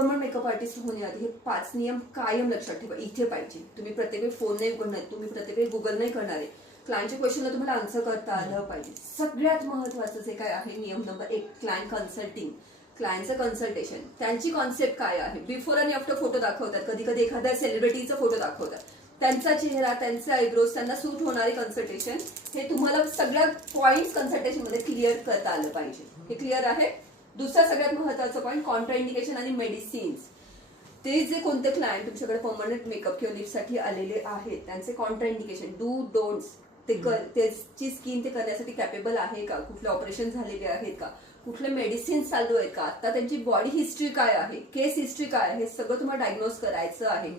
Permanent makeup artist होण्याआधी हे 5 नियम कायम लक्षात ठेवा, इथे पाहिजे. तुम्ही प्रत्येक वेळी फोन नाही उघडणार, तुम्ही प्रत्येक वेळी गुगल नाही करणार आहे. क्लायंटच्या क्वेश्चनला तुम्हाला आन्सर करता आलं पाहिजे. सगळ्यात महत्वाचं जे काय आहे नियम नंबर 1, क्लायंट कन्सल्टिंग. क्लायंटचं कन्सल्टेशन, त्यांची कॉन्सेप्ट काय आहे. बिफोर आणि आफ्टर फोटो दाखवतात, कधी कधी एखाद्या सेलिब्रिटीचा फोटो दाखवतात, त्यांचा चेहरा, त्यांचे आयब्रोज, त्यांना सूट होणारे कन्सल्टेशन, हे तुम्हाला सगळ्या पॉइंट्स कन्सल्टेशन मध्ये क्लिअर करता आलं पाहिजे. हे क्लिअर आहे. दुसरा सगळ्यात महत्वाचा पॉईंट, कॉन्ट्रा इंडिकेशन आणि मेडिसिन्स. ते जे कोणते क्लायंट तुमच्याकडे परमनंट मेकअप किंवा लिपसाठी आलेले आहेत, त्यांचे कॉन्ट्रा इंडिकेशन, डू डोंट्स, त्याची स्किन ते करण्यासाठी कॅपेबल आहे का, कुठले ऑपरेशन झालेले आहेत का, कुठले मेडिसिन चालू आहेत का, आता त्यांची बॉडी हिस्ट्री काय आहे, केस हिस्ट्री काय आहे, हे सगळं तुम्हाला डायग्नोज करायचं आहे.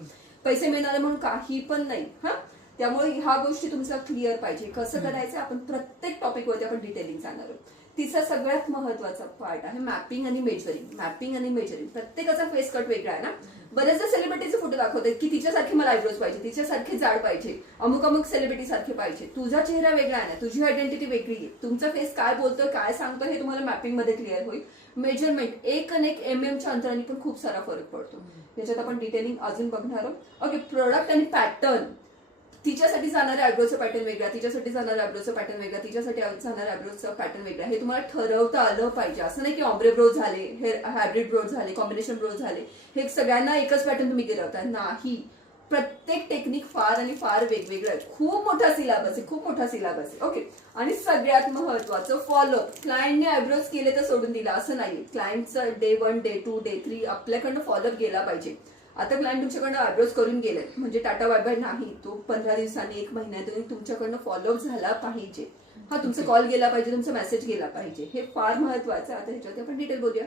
पैसे मिळणारे म्हणून काही पण नाही. हा, त्यामुळे ह्या गोष्टी तुमचा क्लिअर पाहिजे. कसं करायचं आपण प्रत्येक टॉपिकवरती आपण डिटेलिंग सांगणार आहोत. तिचा सगळ्यात महत्वाचा पार्ट आहे मॅपिंग आणि मेजरिंग. मॅपिंग आणि मेजरिंग, प्रत्येकाचा फेस कट वेगळा आहे ना. बरेचदा सेलिब्रिटीचे फोटो दाखवतात की तिच्यासारखी मला आयब्रोज पाहिजे, तिच्यासारखी जाड पाहिजे, अमुक अमुक सेलिब्रिटी सारखे पाहिजे. तुझा चेहरा वेगळा आहे ना, तुझी आयडेंटिटी वेगळी आहे. तुमचा फेस काय बोलतोय, काय सांगतोय हे तुम्हाला मॅपिंग मध्ये क्लिअर होईल. मेजरमेंट, 1 आणि 1 mm च्या अंतराने पण खूप सारा फरक पडतो. याच्यात आपण डिटेलिंग अजून बघणार आहोत. ओके, प्रोडक्ट आणि पॅटर्न. तिच्यासाठी जाणाऱ्या आयब्रोचा पॅटर्न वेगळा, तिच्यासाठी जाणाऱ्या आयब्रोचा पॅटर्न वेगळा, तिच्यासाठी जाणाऱ्या आयब्रोचा पॅटर्न वेगळा, हे तुम्हाला ठरवता आलं पाहिजे. असं नाही की ऑम्ब्रे ब्रोज झाले, हे हायब्रिड ब्रोज झाले, कॉम्बिनेशन ब्रोज झाले, हे सगळ्यांना एकच पॅटर्न तुम्ही गिरवता. नाही, प्रत्येक टेक्निक फार आणि फार वेगवेगळं आहे. खूप मोठा सिलेबस आहे, खूप मोठा सिलेबस आहे. ओके, आणि सगळ्यात महत्वाचं फॉलोअप. क्लायंटने आयब्रोज केले तर सोडून दिला असं नाही. क्लायंटचं डे 1, डे 2, डे 3 आपल्याकडनं फॉलोअप गेला पाहिजे. आता क्लायंट तुमच्याकडनं आयब्रोज करून गेले म्हणजे टाटा बाय बाय नाही, तो 15 दिवसांनी 1 महिन्यातून तुमच्याकडनं फॉलोअप झाला पाहिजे. हा, तुमचा कॉल गेला पाहिजे, तुमचा मेसेज गेला पाहिजे. हे फार महत्वाचं आहे. आता ह्याच्यात आपण डिटेल बोलूया.